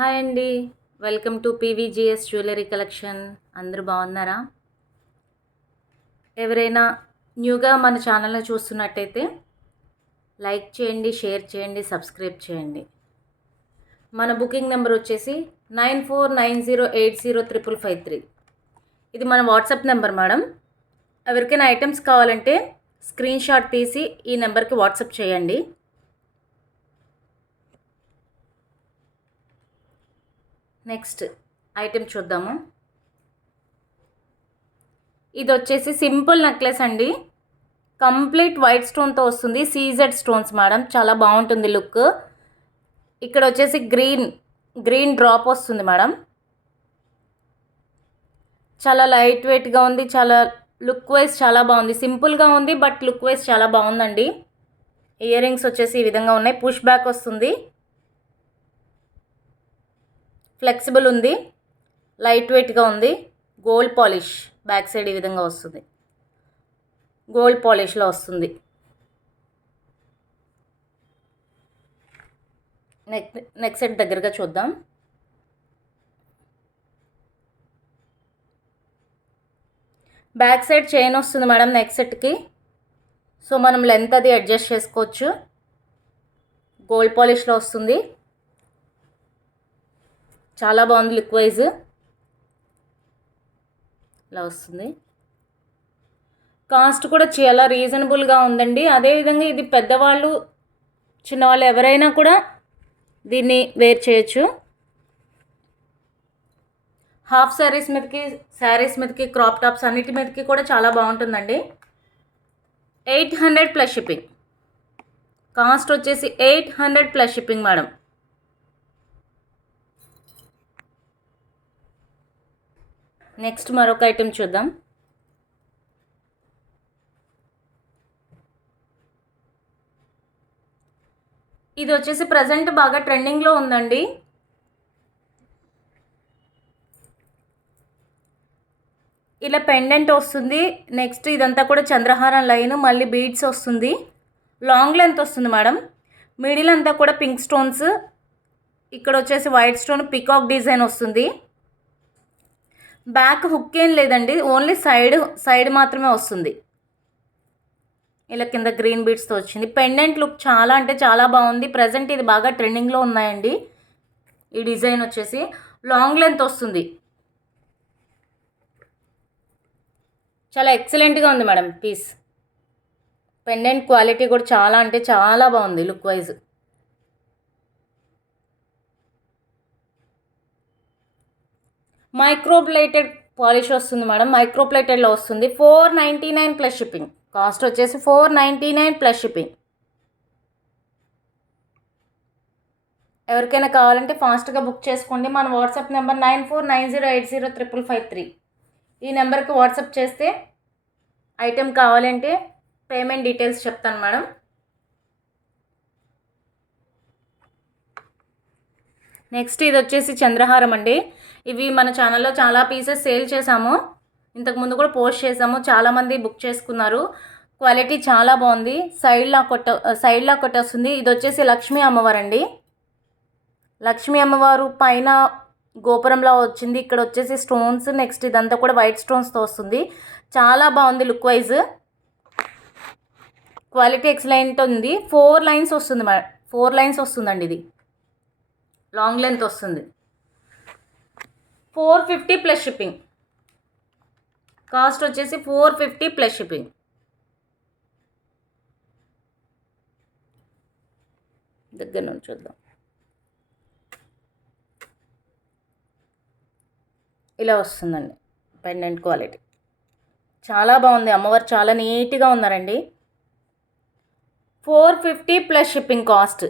Hi అండి. Welcome to PVGS jewellery collection. అందరూ బాగున్నారా? ఎవరైనా న్యూగా మన ఛానల్ని చూస్తున్నట్టయితే లైక్ చేయండి, షేర్ చేయండి, సబ్స్క్రైబ్ చేయండి. మన బుకింగ్ నెంబర్ వచ్చేసి 9490805553. ఇది మన వాట్సాప్ నెంబర్ మేడం. ఎవరికైనా ఐటమ్స్ కావాలంటే స్క్రీన్ షాట్ తీసి ఈ నెంబర్కి వాట్సాప్ చేయండి. నెక్స్ట్ ఐటెం చూద్దాము. ఇది వచ్చేసి సింపుల్ నెక్లెస్ అండి. కంప్లీట్ వైట్ స్టోన్తో వస్తుంది. సీజెడ్ స్టోన్స్ మేడం, చాలా బాగుంటుంది లుక్. ఇక్కడ వచ్చేసి గ్రీన్ డ్రాప్ వస్తుంది మేడం. చాలా లైట్ వెయిట్గా ఉంది. చాలా లుక్ వైజ్ చాలా బాగుంది. సింపుల్గా ఉంది బట్ లుక్ వైజ్ చాలా బాగుందండి. ఇయర్ రింగ్స్ వచ్చేసి ఈ విధంగా ఉన్నాయి. పుష్ బ్యాక్ వస్తుంది. ఫ్లెక్సిబుల్ ఉంది. లైట్ వెయిట్గా ఉంది. గోల్డ్ పాలిష్ బ్యాక్ సైడ్ ఈ విధంగా వస్తుంది. గోల్డ్ పాలిష్లో వస్తుంది. నెక్ సెట్ దగ్గరగా చూద్దాం. బ్యాక్ సైడ్ చైన్ వస్తుంది మేడం నెక్ సెట్కి. సో మనం లెంత్ అది అడ్జస్ట్ చేసుకోవచ్చు. గోల్డ్ పాలిష్లో వస్తుంది. చాలా బాగుంది లుక్ వైజ్. ఇలా వస్తుంది. కాస్ట్ కూడా చాలా రీజనబుల్గా ఉందండి. అదేవిధంగా ఇది పెద్దవాళ్ళు చిన్నవాళ్ళు ఎవరైనా కూడా దీన్ని వేర్ చేయొచ్చు. హాఫ్ శారీస్ మీదకి క్రాప్ టాప్స్ అన్నిటి మీదకి కూడా చాలా బాగుంటుందండి. 800 ప్లస్ షిప్పింగ్. కాస్ట్ వచ్చేసి 800 ప్లస్ షిప్పింగ్ మేడం. నెక్స్ట్ మరొక ఐటెం చూద్దాం. ఇది వచ్చేసి ప్రజెంట్ బాగా ట్రెండింగ్లో ఉందండి. ఇలా పెండెంట్ వస్తుంది. నెక్స్ట్ ఇదంతా కూడా చంద్రహారం లైన్, మళ్ళీ బీడ్స్ వస్తుంది. లాంగ్ లెంత్ వస్తుంది మేడం. మిడిల్ అంతా కూడా పింక్ స్టోన్స్. ఇక్కడ వచ్చేసి వైట్ స్టోన్ పికాక్ డిజైన్ వస్తుంది. బ్యాక్ హుక్ ఏం లేదండి, ఓన్లీ సైడ్ మాత్రమే వస్తుంది. ఇలా కింద గ్రీన్ బీడ్స్తో వచ్చింది. పెండెంట్ లుక్ చాలా అంటే చాలా బాగుంది. ప్రజెంట్ ఇది బాగా ట్రెండింగ్లో ఉన్నాయండి. ఈ డిజైన్ వచ్చేసి లాంగ్ లెంత్ వస్తుంది. చాలా ఎక్సలెంట్గా ఉంది మేడం పీస్. పెండెంట్ క్వాలిటీ కూడా చాలా అంటే చాలా బాగుంది లుక్ వైజ్. మైక్రోప్లేటెడ్ పాలిష్ వస్తుంది మేడం. మైక్రోప్లేటెడ్లో వస్తుంది. 499 ప్లస్ షిప్పింగ్. కాస్ట్ వచ్చేసి 499 ప్లస్ షిప్పింగ్. ఎవరికైనా కావాలంటే ఫాస్ట్గా బుక్ చేసుకోండి. మన వాట్సాప్ నెంబర్ 9490805553. ఈ నెంబర్కి వాట్సాప్ చేస్తే ఐటెం కావాలంటే పేమెంట్ డీటెయిల్స్ చెప్తాను మేడం. నెక్స్ట్ ఇది వచ్చేసి చంద్రహారం అండి. ఇవి మన ఛానల్లో చాలా పీసెస్ సేల్ చేసాము. ఇంతకుముందు కూడా పోస్ట్ చేసాము. చాలామంది బుక్ చేసుకున్నారు. క్వాలిటీ చాలా బాగుంది. సైడ్ లాక్ వస్తుంది. ఇది వచ్చేసి లక్ష్మీ అమ్మవారు అండి. లక్ష్మీ అమ్మవారు పైన గోపురంలో వచ్చింది. ఇక్కడ వచ్చేసి స్టోన్స్. నెక్స్ట్ ఇదంతా కూడా వైట్ స్టోన్స్తో వస్తుంది. చాలా బాగుంది లుక్ వైజ్. క్వాలిటీ ఎక్సలెంట్ ఉంది. 4 లైన్స్ వస్తుంది మేడం. 4 లైన్స్ వస్తుందండి. ఇది లాంగ్ లెంత్ వస్తుంది. 450 ప్లస్ షిప్పింగ్. కాస్ట్ వచ్చేసి 450 ప్లస్ షిప్పింగ్. దగ్గర నుంచి చూద్దాం. ఇలా వస్తుందండి పెండెంట్ క్వాలిటీ. చాలా బాగుంది. అమ్మవారు చాలా నీట్గా ఉన్నారండి. 450 plus shipping cost.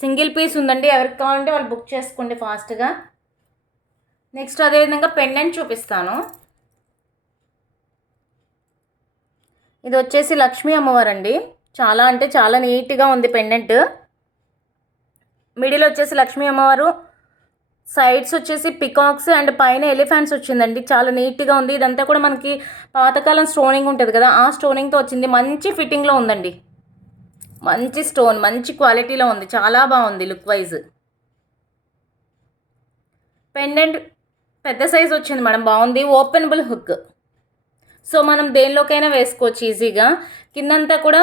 Single piece ఉందండి. ఎవరికి కావాలంటే వాళ్ళు బుక్ చేసుకోండి ఫాస్ట్గా. నెక్స్ట్ అదేవిధంగా పెండెంట్ చూపిస్తాను. ఇది వచ్చేసి లక్ష్మీ అమ్మవారు అండి. చాలా అంటే చాలా నీట్గా ఉంది పెండెంట్. మిడిల్ వచ్చేసి లక్ష్మీ అమ్మవారు, సైడ్స్ వచ్చేసి పికాక్స్ అండ్ పైన ఎలిఫెంట్స్ వచ్చిందండి. చాలా నీట్గా ఉంది. ఇదంతా కూడా మనకి పాతకాలం స్టోనింగ్ ఉంటుంది కదా, ఆ స్టోనింగ్తో వచ్చింది. మంచి ఫిట్టింగ్లో ఉందండి. మంచి స్టోన్, మంచి క్వాలిటీలో ఉంది. చాలా బాగుంది లుక్ వైజ్. పెండెంట్ పెద్ద సైజ్ వచ్చింది మేడం, బాగుంది. ఓపెనబుల్ హుక్, సో మనం దేనిలోకైనా వేసుకోవచ్చు ఈజీగా. కిందంతా కూడా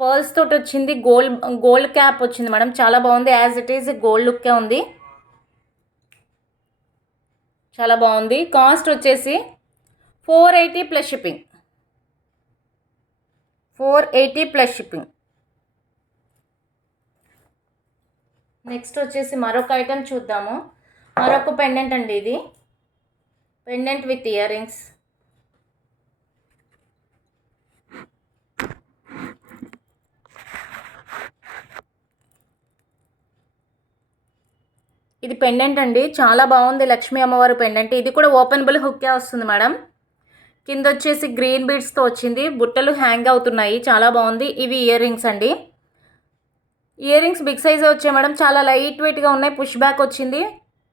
పర్ల్స్ తోటి వచ్చింది, గోల్డ్ క్యాప్ వచ్చింది మేడం, చాలా బాగుంది. యాజ్ ఇట్ ఈజ్ గోల్డ్ లుక్కే ఉంది, చాలా బాగుంది. కాస్ట్ వచ్చేసి 480 plus shipping, 480 plus shipping. Next వచ్చేసి మరొక ఐటెం చూద్దాము. మరొక పెండెంట్ అండి, ఇది పెండెంట్ విత్ ఇయర్ రింగ్స్. ఇది పెండెంట్ అండి, చాలా బాగుంది. లక్ష్మీ అమ్మవారి పెండెంట్. ఇది కూడా ఓపెనబుల్ హుక్కే వస్తుంది మేడం. కింద వచ్చేసి గ్రీన్ బీడ్స్తో వచ్చింది, బుట్టలు హ్యాంగ్ అవుతున్నాయి, చాలా బాగుంది. ఇవి ఇయర్ రింగ్స్ అండి. ఇయర్ రింగ్స్ బిగ్ సైజే వచ్చాయి మేడం, చాలా లైట్ వెయిట్గా ఉన్నాయి. పుష్ బ్యాక్ వచ్చింది.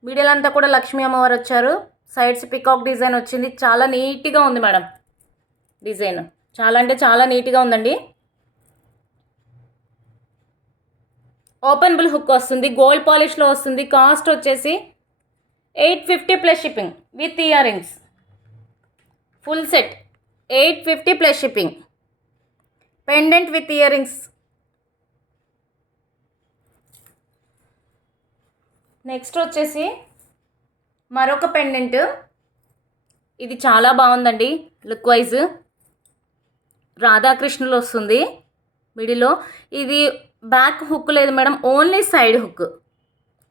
మిడిల్ అంతా కూడా లక్ష్మీ అమ్మవారు వచ్చారు. సైడ్స్ పికాక్ డిజైన్ వచ్చింది, చాలా నీట్గా ఉంది మేడం. డిజైన్ చాలా అంటే చాలా నీట్గా ఉందండి. ఓపెనబుల్ హుక్ వస్తుంది, గోల్డ్ పాలిష్లో వస్తుంది. కాస్ట్ వచ్చేసి 850 plus shipping with ear rings. Full set 850 plus shipping. Pendant with ear rings. Next వచ్చేసి మరొక పెండెంట్. ఇది చాలా బాగుందండి లుక్ వైజ్. రాధాకృష్ణులు వస్తుంది మిడిల్లో. ఇది బ్యాక్ హుక్ లేదు madam, only side hook,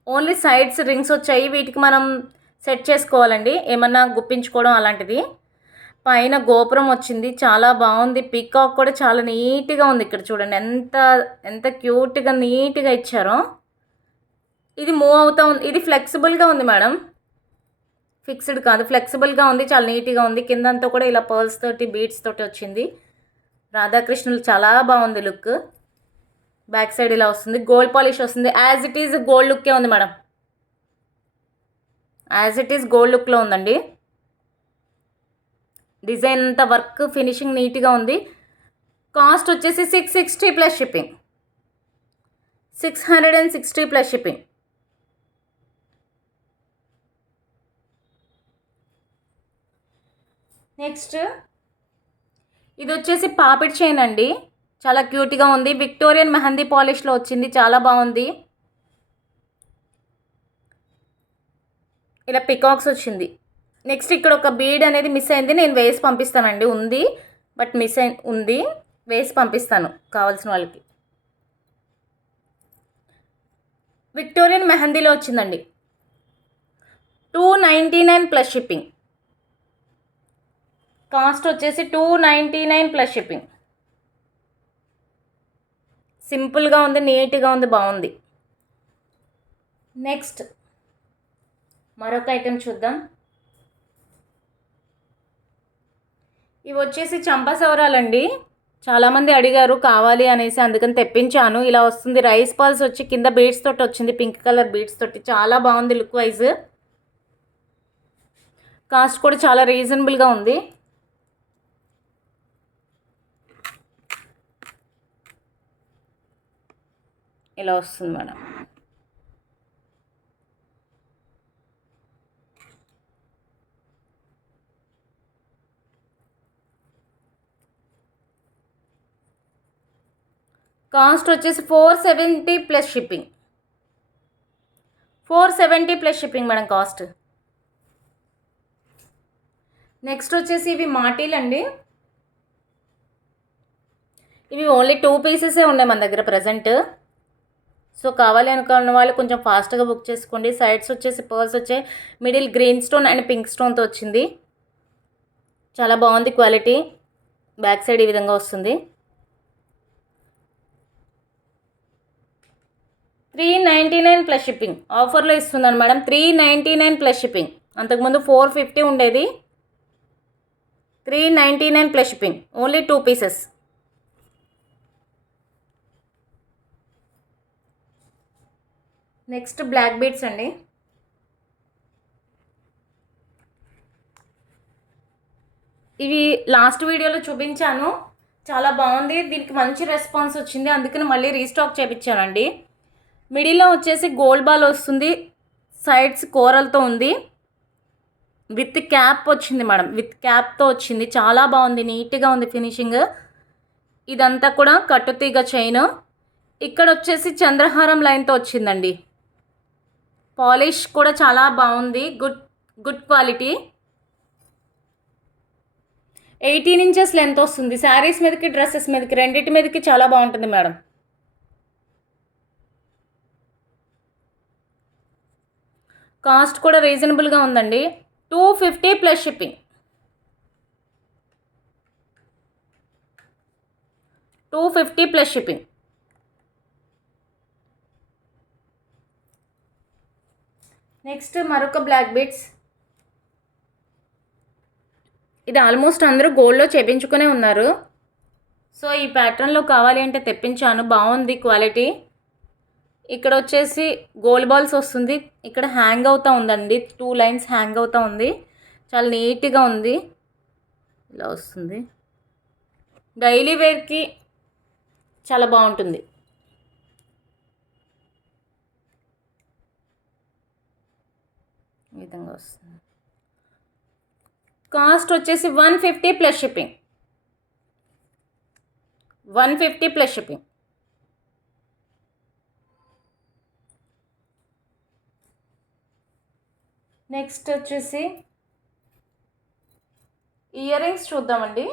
only sides rings వచ్చాయి. వీటికి మనం సెట్ చేసుకోవాలండి, ఏమన్నా గుప్పించుకోవడం అలాంటిది. పైన గోపురం వచ్చింది, చాలా బాగుంది. పికాక్ కూడా చాలా నీట్గా ఉంది. ఇక్కడ చూడండి ఎంత ఎంత క్యూట్గా నీట్గా ఇచ్చారో. ఇది మూవ్ అవుతూ ఉంది, ఇది ఫ్లెక్సిబుల్గా ఉంది మేడం, ఫిక్స్డ్ కాదు, ఫ్లెక్సిబుల్గా ఉంది, చాలా నీట్గా ఉంది. కిందంతా కూడా ఇలా పర్ల్స్ తోటి బీడ్స్ తోటి వచ్చింది. రాధాకృష్ణులు చాలా బాగుంది లుక్. బ్యాక్ సైడ్ ఇలా వస్తుంది, గోల్డ్ పాలిష్ వస్తుంది. యాజ్ ఇట్ ఈజ్ గోల్డ్ లుక్కే ఉంది madam, as it is gold లుక్లో ఉందండి. డిజైన్ అంతా వర్క్ ఫినిషింగ్ నీట్గా ఉంది. కాస్ట్ వచ్చేసి 660 plus shipping, 660 plus shipping. Next ఇది వచ్చేసి పాపిడ్ చైన్ అండి, చాలా క్యూట్గా ఉంది. విక్టోరియన్ మెహందీ పాలిష్లో వచ్చింది, చాలా బాగుంది. ఇలా పికాక్స్ వచ్చింది. నెక్స్ట్ ఇక్కడ ఒక బీడ్ అనేది మిస్ అయింది, నేను వేసి పంపిస్తానండి. ఉంది బట్ మిస్ ఉంది, వేసి పంపిస్తాను కావాల్సిన వాళ్ళకి. విక్టోరియన్ మెహందీలో వచ్చిందండి, 299 ప్లస్ షిప్పింగ్. కాస్ట్ వచ్చేసి 299 ప్లస్ షిప్పింగ్. సింపుల్గా ఉంది, నీట్గా ఉంది, బాగుంది. నెక్స్ట్ మరొక ఐటెం చూద్దాం. ఇవి వచ్చేసి చంపసవరాలండి, చాలామంది అడిగారు కావాలి అనేసి, అందుకని తెప్పించాను. ఇలా వస్తుంది, రైస్ పాల్స్ వచ్చి కింద బీడ్స్ తోటి వచ్చింది, పింక్ కలర్ బీడ్స్ తోటి, చాలా బాగుంది లుక్ వైజ్. కాస్ట్ కూడా చాలా రీజనబుల్గా ఉంది. ఇలా వస్తుంది మేడం. కాస్ట్ వచ్చేసి 470 plus shipping, 470 plus shipping madam cost. Next వచ్చేసి ఇవి మాటీలు అండి. ఇవి ఓన్లీ 2 పీసెసే ఉన్నాయి మన దగ్గర ప్రజెంట్. సో కావాలి అనుకున్న వాళ్ళు కొంచెం ఫాస్ట్గా బుక్ చేసుకోండి. సైడ్స్ వచ్చేసి పర్ల్స్ వచ్చాయి, middle green stone and pink స్టోన్తో వచ్చింది, చాలా బాగుంది క్వాలిటీ. బ్యాక్ సైడ్ ఈ విధంగా వస్తుంది. 399 ప్లస్ షిప్పింగ్ ఆఫర్లో ఇస్తున్నాను మేడం, 399 ప్లస్ షిప్పింగ్. అంతకుముందు 450 ఉండేది, 399 plus shipping, only 2 pieces. Next black beads అండి. ఇవి లాస్ట్ వీడియోలో చూపించాను, చాలా బాగుంది, దీనికి మంచి రెస్పాన్స్ వచ్చింది, అందుకని మళ్ళీ రీస్టాక్ చేయించానండి. మిడిల్లో వచ్చేసి గోల్డ్ బాల్ వస్తుంది, సైడ్స్ కోరల్తో ఉంది, విత్ క్యాప్ వచ్చింది మేడం, విత్ క్యాప్తో వచ్చింది. చాలా బాగుంది, నీట్గా ఉంది ఫినిషింగ్. ఇదంతా కూడా కట్టుతీగ చైన్. ఇక్కడ వచ్చేసి చంద్రహారం లైన్తో వచ్చిందండి. పాలిష్ కూడా చాలా బాగుంది, గుడ్ క్వాలిటీ. 18 ఇంచెస్ లెంత్ వస్తుంది. శారీస్ మీదకి డ్రెస్సెస్ మీదకి రెండింటి మీదకి చాలా బాగుంటుంది మేడం. కాస్ట్ కూడా రీజనబుల్గా ఉందండి, 250 plus shipping. 250 plus shipping. Next మరొక బ్లాక్ బీడ్స్. ఇది ఆల్మోస్ట్ అందరూ గోల్డ్లో చేపించుకునే ఉన్నారు. సో ఈ ప్యాటర్న్లో కావాలి అంటే తెప్పించాను, బాగుంది క్వాలిటీ. ఇక్కడ వచ్చేసి గోల్డ్ బాల్స్ వస్తుంది, ఇక్కడ హ్యాంగ్ అవుతూ ఉందండి, 2 లైన్స్ హ్యాంగ్ అవుతూ ఉంది. చాలా నీట్గా ఉంది, ఇలా వస్తుంది. డైలీ వేర్కి చాలా బాగుంటుంది. ఈ విధంగా వస్తుంది. కాస్ట్ వచ్చేసి 150 plus shipping. 150 plus shipping. Next వచ్చేసి ఇయర్ రింగ్స్ చూద్దామండి.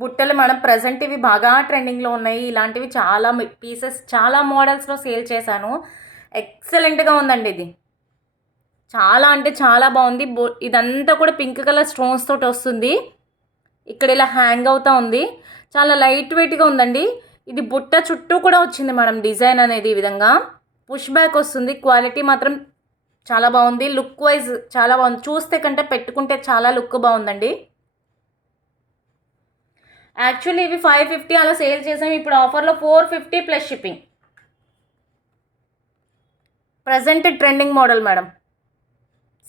బుట్టలు మనం ప్రజెంట్ ఇవి బాగా ట్రెండింగ్లో ఉన్నాయి. ఇలాంటివి చాలా పీసెస్ చాలా మోడల్స్లో సేల్ చేశాను. ఎక్సలెంట్గా ఉందండి, ఇది చాలా అంటే చాలా బాగుంది. ఇదంతా కూడా పింక్ కలర్ స్టోన్స్ తోటి వస్తుంది. ఇక్కడ ఇలా హ్యాంగ్ అవుతూ ఉంది, చాలా లైట్ వెయిట్గా ఉందండి. ఇది బుట్ట చుట్టూ కూడా వచ్చింది మేడం డిజైన్ అనేది. ఈ విధంగా పుష్ బ్యాక్ వస్తుంది. క్వాలిటీ మాత్రం చాలా బాగుంది, లుక్ వైజ్ చాలా బాగుంది. చూస్తే కంటే పెట్టుకుంటే చాలా లుక్ బాగుందండి. యాక్చువల్లీ ఇవి 550 అలా సేల్ చేసాం, ఇప్పుడు ఆఫర్లో 450 plus shipping. Present trending model madam.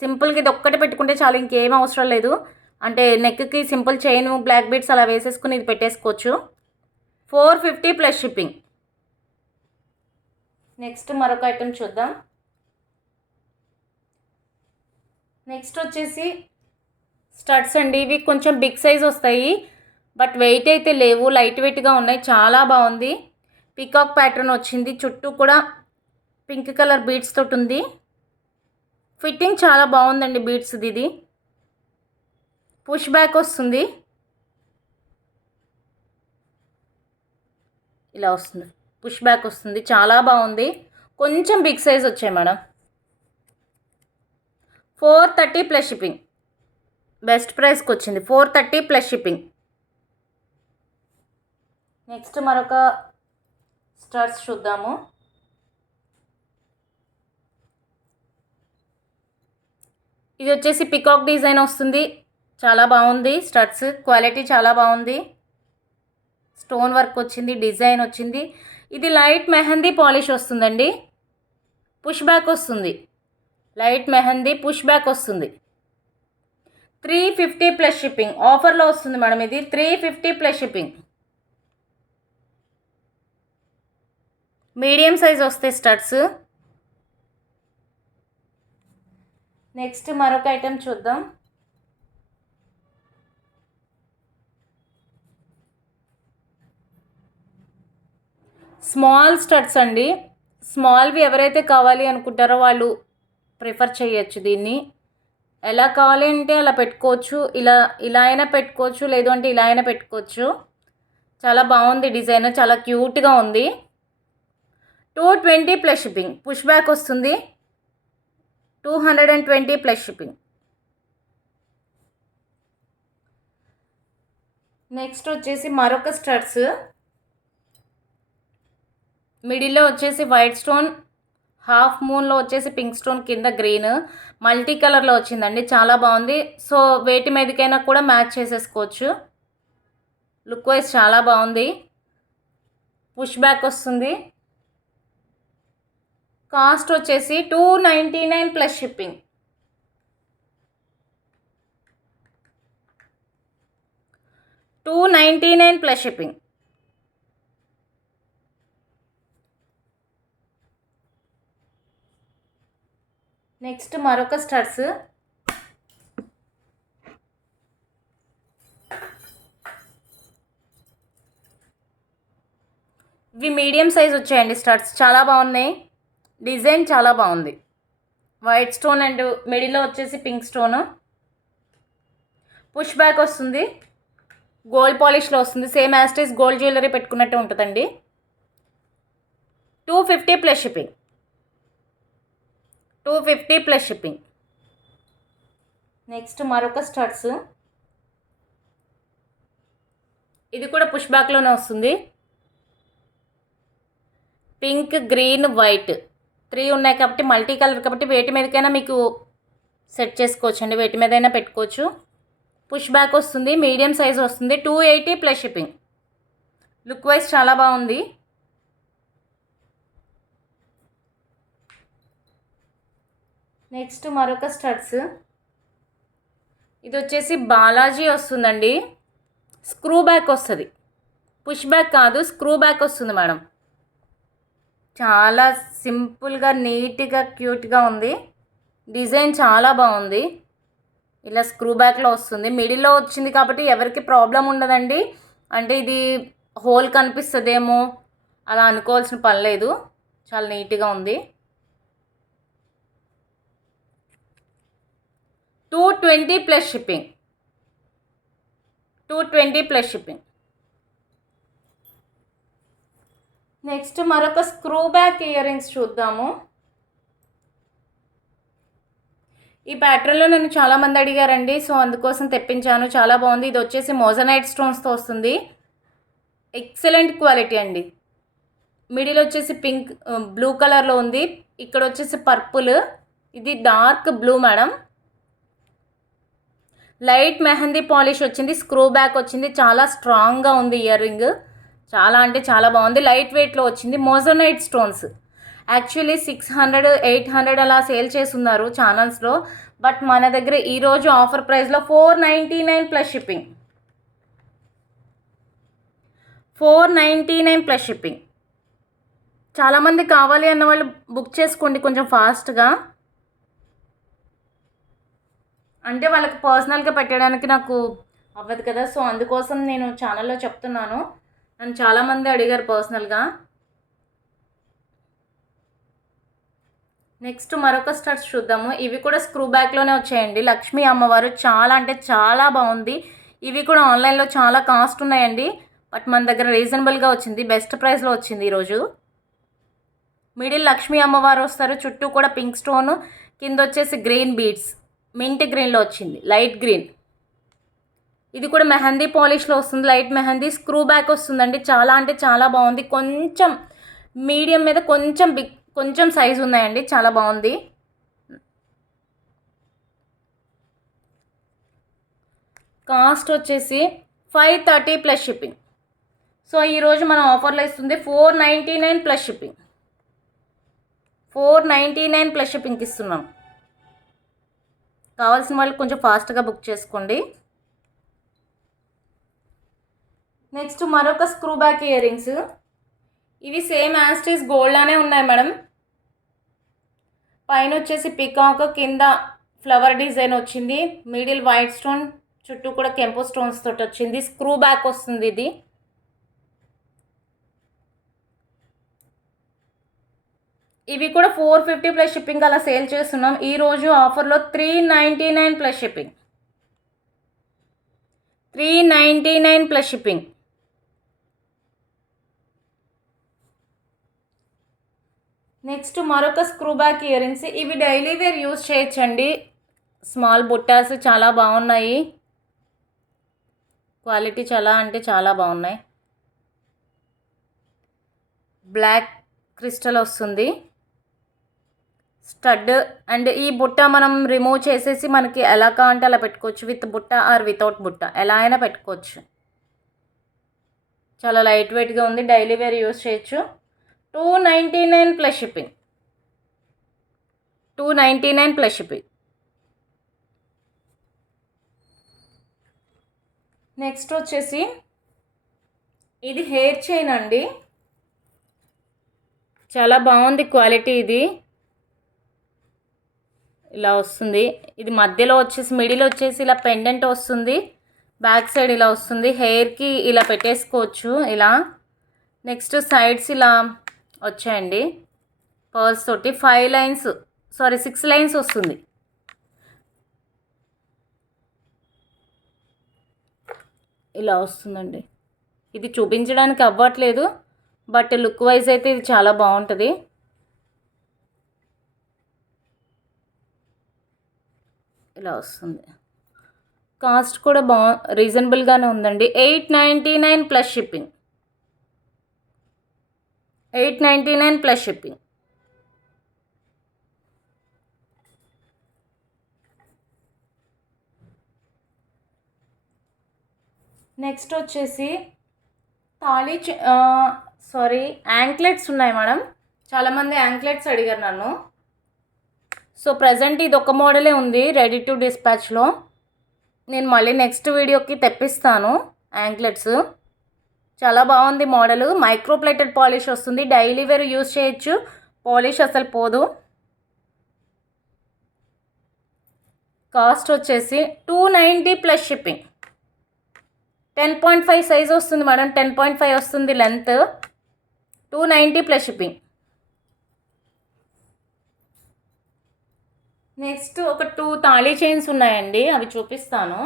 సింపుల్గా ఇది ఒక్కటి పెట్టుకుంటే చాలా, ఇంకేం అవసరం లేదు. అంటే నెక్కి సింపుల్ చైన్ బ్లాక్ బీడ్స్ అలా వేసేసుకుని ఇది పెట్టేసుకోవచ్చు. 450 ప్లస్ షిప్పింగ్. నెక్స్ట్ మరొక ఐటెం చూద్దాం. నెక్స్ట్ వచ్చేసి స్టడ్స్ అండి. ఇవి కొంచెం బిగ్ సైజ్ వస్తాయి, బట్ వెయిట్ అయితే లేవు, లైట్ వెయిట్గా ఉన్నాయి, చాలా బాగుంది. పీకాక్ ప్యాటర్న్ వచ్చింది, చుట్టూ కూడా పింక్ కలర్ బీడ్స్ తోటి ఉంది. ఫిట్టింగ్ చాలా బాగుందండి బీడ్స్ది. ఇది పుష్ బ్యాక్ వస్తుంది, ఇలా వస్తుంది, పుష్ బ్యాక్ వస్తుంది, చాలా బాగుంది. కొంచెం బిగ్ సైజ్ వచ్చాయి మేడం. 430 plus shipping. బెస్ట్ ప్రైస్కి వచ్చింది, 430 ప్లస్ షిప్పింగ్. నెక్స్ట్ మరొక స్టడ్స్ చూద్దాము. ఇది వచ్చేసి పికాక్ డిజైన్ వస్తుంది, చాలా బాగుంది. స్టడ్స్ క్వాలిటీ చాలా బాగుంది, స్టోన్ వర్క్ వచ్చింది, డిజైన్ వచ్చింది. ఇది లైట్ మెహందీ పాలిష్ వస్తుందండి, పుష్ బ్యాక్ వస్తుంది, లైట్ మెహందీ పుష్ బ్యాక్ వస్తుంది. 350 ప్లస్ షిప్పింగ్. ఆఫర్లో వస్తుంది మేడం ఇది, 350 ప్లస్ షిప్పింగ్. మీడియం సైజ్ వస్తాయి స్టడ్స్. నెక్స్ట్ మరొక ఐటెం చూద్దాం. స్మాల్ స్టడ్స్ అండి. స్మాల్వి ఎవరైతే కావాలి అనుకుంటారో వాళ్ళు ప్రిఫర్ చేయొచ్చు దీన్ని. ఎలా కావాలి అంటే అలా పెట్టుకోవచ్చు, ఇలా అయినా పెట్టుకోవచ్చు, లేదు అంటే ఇలా అయినా పెట్టుకోవచ్చు. చాలా బాగుంది డిజైన్, చాలా క్యూట్గా ఉంది. 220 ప్లస్ షిప్పింగ్. పుష్ బ్యాక్ వస్తుంది, 220 ప్లస్ షిప్పింగ్. నెక్స్ట్ వచ్చేసి మరొక స్టడ్స్. మిడిల్లో వచ్చేసి వైట్ స్టోన్, హాఫ్ మూన్లో వచ్చేసి పింక్ స్టోన్, కింద గ్రీన్, మల్టీ కలర్లో వచ్చిందండి, చాలా బాగుంది. సో వేటి మీదకైనా కూడా మ్యాచ్ చేసేసుకోవచ్చు, లుక్ వైజ్ చాలా బాగుంది. పుష్ బ్యాక్ వస్తుంది. కాస్ట్ వచ్చేసి 299 plus shipping. 299 plus shipping. Next మరొక స్టడ్స్. ఇవి మీడియం సైజ్ వచ్చాయండి స్టడ్స్, చాలా బాగున్నాయి. డిజైన్ చాలా బాగుంది. వైట్ స్టోన్ అండ్ మిడిల్లో వచ్చేసి పింక్ స్టోన్. పుష్ బ్యాక్ వస్తుంది, గోల్డ్ పాలిష్లో వస్తుంది. సేమ్ యాస్టేజ్ గోల్డ్ జ్యువెలరీ పెట్టుకున్నట్టు ఉంటుందండి. 250 plus shipping. 250 plus shipping. Next మరొక స్టడ్స్. ఇది కూడా పుష్ బ్యాక్లోనే వస్తుంది. పింక్, గ్రీన్, వైట్ 3 ఉన్నాయి కాబట్టి మల్టీ కలర్ కాబట్టి వేటి మీదకైనా మీకు సెట్ చేసుకోవచ్చు అండి, వేటి మీదైనా పెట్టుకోవచ్చు. పుష్ బ్యాక్ వస్తుంది, మీడియం సైజ్ వస్తుంది. 280 ప్లస్ షిప్పింగ్. లుక్ వైజ్ చాలా బాగుంది. నెక్స్ట్ మరొక స్టడ్స్. ఇది వచ్చేసి బాలాజీ వస్తుందండి. స్క్రూ బ్యాక్ వస్తుంది, పుష్ బ్యాక్ కాదు, స్క్రూ బ్యాక్ వస్తుంది మేడం. చాలా సింపుల్గా, నీట్గా, క్యూట్గా ఉంది. డిజైన్ చాలా బాగుంది. ఇలా స్క్రూ బ్యాక్లో వస్తుంది, మిడిల్లో వచ్చింది కాబట్టి ఎవరికి ప్రాబ్లం ఉండదండి. అంటే ఇది హోల్ కనిపిస్తుందేమో అలా అనుకోవాల్సిన పని లేదు, చాలా నీట్గా ఉంది. 220 plus shipping. 220 plus shipping. Next మరొక స్క్రూ బ్యాక్ ఇయర్ రింగ్స్ చూద్దాము. ఈ ప్యాటర్న్లో నన్ను చాలామంది అడిగారండి, సో అందుకోసం తెప్పించాను. చాలా బాగుంది. ఇది వచ్చేసి మోజనైట్ స్టోన్స్తో వస్తుంది. ఎక్సలెంట్ క్వాలిటీ అండి. మిడిల్ వచ్చేసి పింక్, బ్లూ కలర్లో ఉంది. ఇక్కడ వచ్చేసి పర్పుల్, ఇది dark blue madam. Light mehndi polish వచ్చింది, స్క్రూ బ్యాక్ వచ్చింది. చాలా స్ట్రాంగ్గా ఉంది ఇయర్ రింగ్, చాలా అంటే చాలా బాగుంది. లైట్ వెయిట్లో వచ్చింది. మోజనైట్ స్టోన్స్ యాక్చువల్లీ 600, 800 అలా సేల్ చేస్తున్నారు ఛానల్స్లో. బట్ మన దగ్గర ఈరోజు ఆఫర్ ప్రైస్లో 499 ప్లస్ షిప్పింగ్. 499 plus shipping. చాలామంది కావాలి అన్న వాళ్ళు బుక్ చేసుకోండి కొంచెం ఫాస్ట్గా, అంటే వాళ్ళకి పర్సనల్గా పెట్టడానికి నాకు అవ్వదు కదా, సో అందుకోసం నేను ఛానల్లో చెప్తున్నాను. నన్ను చాలామంది అడిగారు పర్సనల్గా. నెక్స్ట్ మరొక స్టడ్స్ చూద్దాము. ఇవి కూడా స్క్రూ బ్యాక్లోనే వచ్చాయండి. లక్ష్మీ అమ్మవారు చాలా అంటే చాలా బాగుంది. ఇవి కూడా ఆన్లైన్లో చాలా కాస్ట్ ఉన్నాయండి, బట్ మన దగ్గర రీజనబుల్గా వచ్చింది, బెస్ట్ ప్రైస్లో వచ్చింది ఈరోజు. మిడిల్ లక్ష్మీ అమ్మవారు వస్తారు, చుట్టూ కూడా పింక్ స్టోన్, కింద వచ్చేసి గ్రీన్ బీడ్స్, మింట్ గ్రీన్లో వచ్చింది, లైట్ గ్రీన్. ఇది కూడా మెహందీ పాలిష్లో వస్తుంది, లైట్ మెహందీ. స్క్రూ బ్యాక్ వస్తుందండి. చాలా అంటే చాలా బాగుంది. కొంచెం మీడియం మీద కొంచెం బిగ్, కొంచెం సైజు ఉన్నాయండి, చాలా బాగుంది. కాస్ట్ వచ్చేసి 530 ప్లస్ షిప్పింగ్. సో ఈరోజు మనం ఆఫర్లో ఇస్తుంది 499 ప్లస్ షిప్పింగ్. 499 ప్లస్ షిప్పింగ్కి ఇస్తున్నాం. కావాల్సిన వాళ్ళు కొంచెం ఫాస్ట్గా బుక్ చేసుకోండి. నెక్స్ట్ మరొక స్క్రూ బ్యాక్ ఇయర్ రింగ్స్. ఇవి సేమ్ యాస్టీస్ గోల్డ్లానే ఉన్నాయి మేడం. పైన వచ్చేసి పికాక్, కింద ఫ్లవర్ డిజైన్ వచ్చింది. మిడిల్ వైట్ స్టోన్, చుట్టూ కూడా కెంపో స్టోన్స్ తోటి వచ్చింది. స్క్రూ బ్యాక్ వస్తుంది ఇది. ఇవి కూడా 450 ప్లస్ షిప్పింగ్ అలా సేల్ చేస్తున్నాం. ఈరోజు ఆఫర్లో 399 plus shipping. 399 plus shipping. Next మరొక స్క్రూ బ్యాక్ ఇయర్ రింగ్స్. ఇవి డైలీ వేర్ యూజ్ చేయొచ్చండి. స్మాల్ బుట్టాస్ చాలా బాగున్నాయి, క్వాలిటీ చాలా అంటే చాలా బాగున్నాయి. బ్లాక్ క్రిస్టల్ వస్తుంది, స్టడ్. అండ్ ఈ బుట్ట మనం రిమూవ్ చేసేసి మనకి ఎలా కావాలంటే అలా పెట్టుకోవచ్చు, విత్ బుట్ట ఆర్ వితౌట్ బుట్ట ఎలా అయినా పెట్టుకోవచ్చు. చాలా లైట్ వెయిట్గా ఉంది, డైలీ వేర్ యూజ్ చేయొచ్చు. 299 plus shipping. 299 plus shipping. Next వచ్చేసి ఇది హెయిర్ చైన్ అండి, చాలా బాగుంది క్వాలిటీ. ఇది ఇలా వస్తుంది. ఇది మధ్యలో వచ్చేసి మిడిల్ వచ్చేసి ఇలా పెండెంట్ వస్తుంది, బ్యాక్ సైడ్ ఇలా వస్తుంది. హెయిర్కి ఇలా పెట్టేసుకోవచ్చు ఇలా. నెక్స్ట్ సైడ్స్ ఇలా వచ్చాయండి పర్ల్స్ తోటి. 6 లైన్స్ వస్తుంది. ఇలా వస్తుందండి. ఇది చూపించడానికి అవ్వట్లేదు, బట్ లుక్ వైజ్ అయితే ఇది చాలా బాగుంటుంది. ఇలా వస్తుంది. కాస్ట్ కూడా రీజనబుల్గానే ఉందండి. 899 plus shipping. 899 plus shipping. Next వచ్చేసి యాంక్లెట్స్ ఉన్నాయి మేడం. చాలామంది యాంక్లెట్స్ అడిగారు నన్ను. సో ప్రజెంట్ ఇది ఒక మోడలే ఉంది రెడీ టు డిస్పాచ్లో. నేను మళ్ళీ నెక్స్ట్ వీడియోకి తెప్పిస్తాను యాంక్లెట్స్. చాలా బాగుంది మోడల్. మైక్రోప్లేటెడ్ పాలిష్ వస్తుంది, డైలీ వేర్ యూజ్ చేయొచ్చు, పాలిష్ అసలు పోదు. కాస్ట్ వచ్చేసి 290 ప్లస్ షిప్పింగ్. 10.5 సైజ్ వస్తుంది మేడం, 10.5 వస్తుంది లెంత్. 290 plus shipping. నెక్స్ట్ ఒక 2 తాళీ చైన్స్ ఉన్నాయండి, అవి చూపిస్తాను.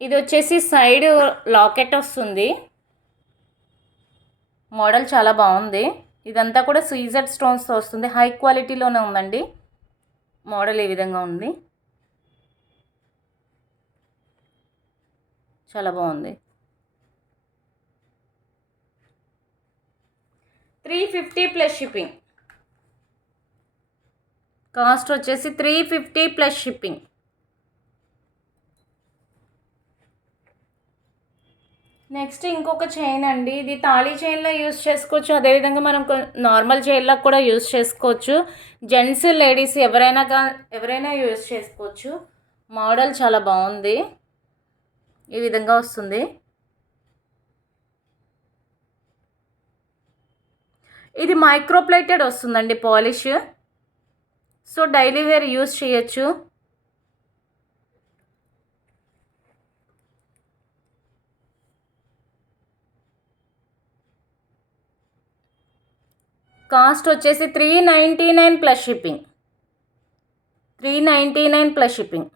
ఇది వచ్చేసి సైడ్ లాకెట్ వస్తుంది, మోడల్ చాలా బాగుంది. ఇదంతా కూడా సీజెడ్ స్టోన్స్తో వస్తుంది, హై క్వాలిటీలోనే ఉందండి. మోడల్ ఈ విధంగా ఉంది, చాలా బాగుంది. 350 ప్లస్ షిప్పింగ్. కాస్ట్ వచ్చేసి 350 ప్లస్ షిప్పింగ్. నెక్స్ట్ ఇంకొక చైన్ అండి. ఇది తాళీ చైన్లో యూస్ చేసుకోవచ్చు, అదేవిధంగా మనం నార్మల్ చైన్లో కూడా యూస్ చేసుకోవచ్చు. జెంట్స్ లేడీస్ ఎవరైనా యూస్ చేసుకోవచ్చు. మోడల్ చాలా బాగుంది, ఈ విధంగా వస్తుంది. ఇది మైక్రోప్లేటెడ్ వస్తుందండి polish, so daily wear use చేయొచ్చు. కాస్ట్ వచ్చేసి 399 plus shipping. 399 plus shipping.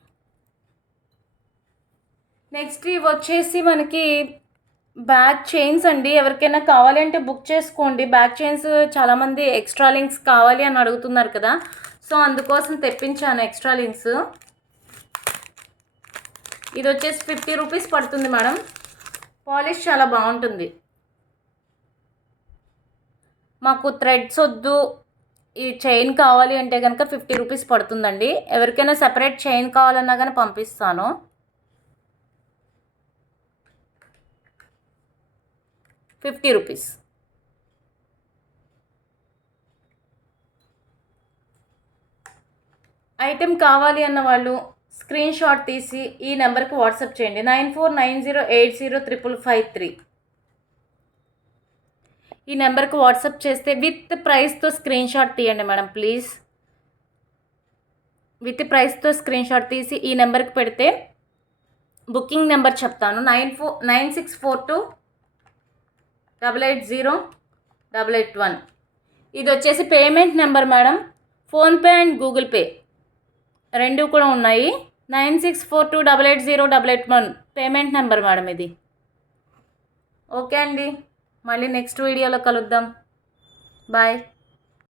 Next ఇవి వచ్చేసి మనకి బ్యాక్ చైన్స్ అండి. ఎవరికైనా కావాలంటే బుక్ చేసుకోండి. బ్యాక్ చైన్స్ చాలామంది ఎక్స్ట్రా లింక్స్ కావాలి అని అడుగుతున్నారు కదా, సో అందుకోసం తెప్పించాను ఎక్స్ట్రా లింక్స్. ఇది వచ్చేసి 50 రూపీస్ పడుతుంది మేడం. పాలిష్ చాలా బాగుంటుంది. మాకు థ్రెడ్స్ వద్దు, ఈ చైన్ కావాలి అంటే కనుక 50 రూపీస్ పడుతుందండి. ఎవరికైనా సెపరేట్ చైన్ కావాలన్నా కానీ పంపిస్తాను. ₹50. ఐటెం కావాలి అన్న వాళ్ళు స్క్రీన్ షాట్ తీసి ఈ నెంబర్కి వాట్సాప్ చేయండి, 9490805553. ఈ నెంబర్కి వాట్సాప్ చేస్తే విత్ ప్రైస్తో స్క్రీన్ షాట్ తీయండి మేడం ప్లీజ్. విత్ ప్రైస్తో స్క్రీన్ షాట్ తీసి ఈ నెంబర్కి పెడితే బుకింగ్ నెంబర్ చెప్తాను, 9642880881. ఇది వచ్చేసి payment number madam. PhonePe and Google pay రెండు కూడా ఉన్నాయి. 9642880881 పేమెంట్ నెంబర్ మేడం ఇది. ఓకే అండి, మళ్ళీ నెక్స్ట్ వీడియోలో కలుద్దాం. బాయ్.